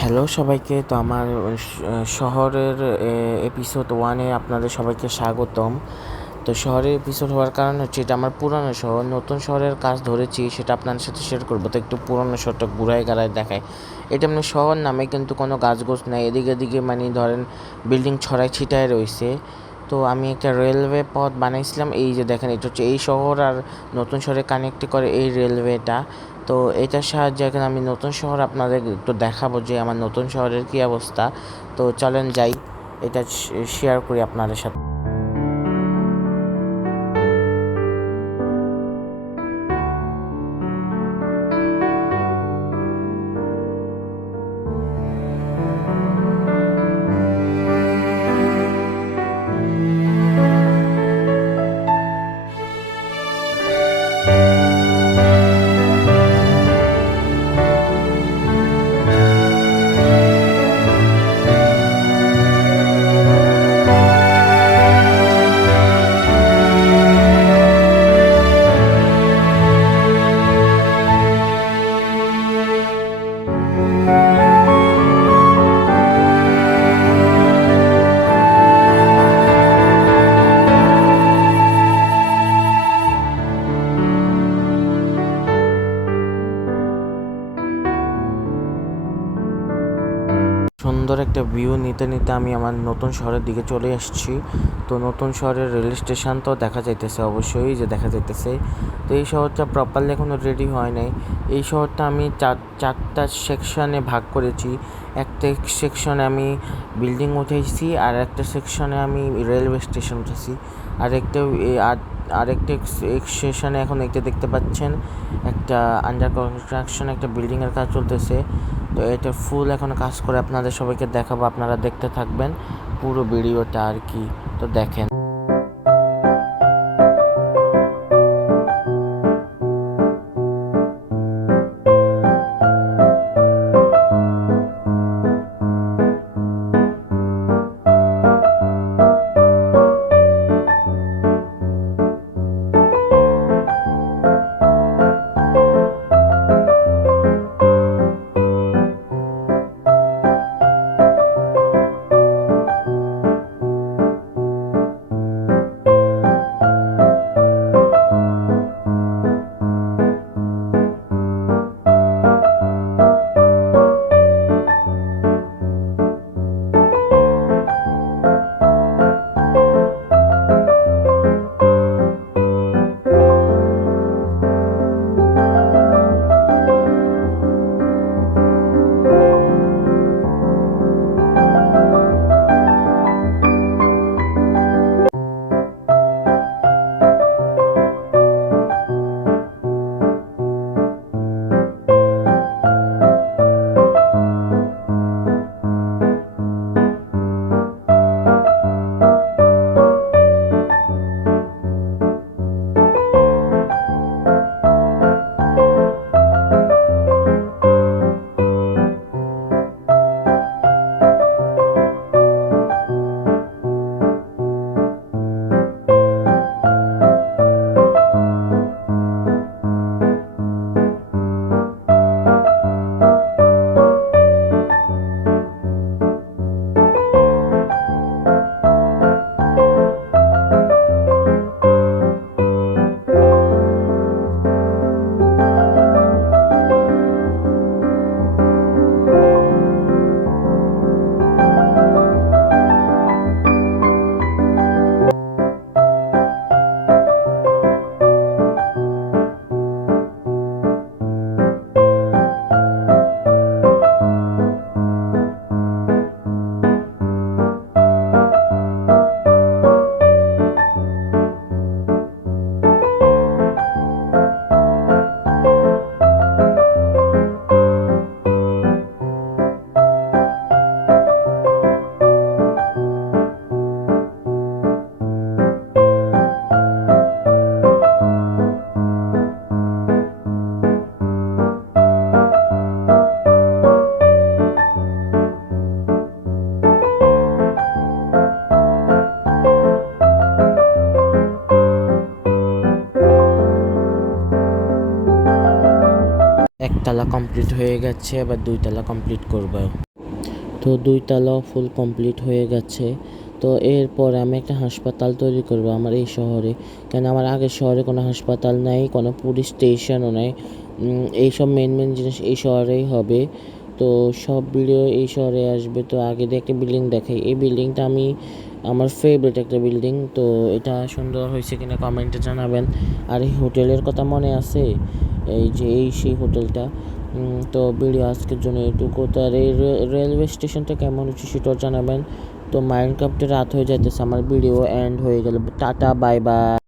Hello সবাইকে। তো আমার শহরের এপিসোড 1-এ আপনাদের সবাইকে স্বাগতম। তো শহরের এপিসোড হওয়ার কারণ হচ্ছে এটা আমার পুরানো শহর। নতুন শহরের কাজ ধরেছি, সেটা আপনাদের সাথে শেয়ার করবো। তো একটু পুরানো শহরটা ঘুরায় গাড়ায় দেখায়। এটা মানে শহর নামে কিন্তু কোনো গাছগোছ নাই, এদিকে এদিকে মানে ধরেন বিল্ডিং ছড়ায় ছিটায় রয়েছে। তো আমি একটা রেলওয়ে পথ বানাইছিলাম, এই যে দেখেন এটা হচ্ছে এই শহর আর নতুন শহরে কানেক্ট করে এই রেলওয়েটা। তো এটার সাহায্যে এখন আমি নতুন শহর আপনাদের একটু দেখাবো যে আমার নতুন শহরের কী অবস্থা। তো চলেন যাই, এটা শেয়ার করি আপনাদের সাথে। সুন্দর একটা ভিউ নিতে নিতে আমি আমার নতুন শহরের দিকে চলে এসেছি। তো নতুন শহরের রেল স্টেশন তো দেখা যাইতেছে, অবশ্যই যে দেখা যাইতেছে। তো এই শহরটা প্রপারলি এখনও রেডি হয় নাই। এই শহরটা আমি চারটা সেকশনে ভাগ করেছি। একটা সেকশনে আমি বিল্ডিং উঠেছি, আর একটা সেকশনে আমি রেলওয়ে স্টেশন উঠেছি, আরেকটা আরেকটা সেকশনে এখন একটা দেখতে পাচ্ছেন একটা আন্ডার কনস্ট্রাকশন একটা বিল্ডিংয়ের কাজ চলতেছে। তো এটা ফুল এখন কাজ করে আপনাদের সবাইকে দেখাবো, আপনারা দেখতে থাকবেন পুরো ভিডিওটা আর কি। তো দেখেন। একতলা কমপ্লিট হয়ে গেছে, এবার দুইতলা কমপ্লিট করবো। তো 2 তলাও ফুল কমপ্লিট হয়ে গেছে। তো এরপর আমি একটা হাসপাতাল তৈরি করব আমার এই শহরে, কেন আমার আগের শহরে কোনো হাসপাতাল নাই, কোনো পুলিশ স্টেশনও নাই। এইসব মেন জিনিস এই শহরেই হবে। তো সব ভিডিও এই শহরে আসবে। তো আগে দিয়ে একটা বিল্ডিং দেখাই। এই বিল্ডিংটা আমার ফেভারিট একটা বিল্ডিং। তো এটা সুন্দর হয়েছে কিনা কমেন্টে জানাবেন। আর এই হোটেলের কথা মনে আছে, সেই হোটেলটা। তো ভিডিও আজকের জন্য এটুকু। তো আর এই রেলওয়ে স্টেশনটা কেমন হচ্ছে সেটাও জানাবেন। তো মাইনক্রাফটে রাত হয়ে যাইতেছে, আমার ভিডিও এন্ড হয়ে গেল। Tata, bye bye.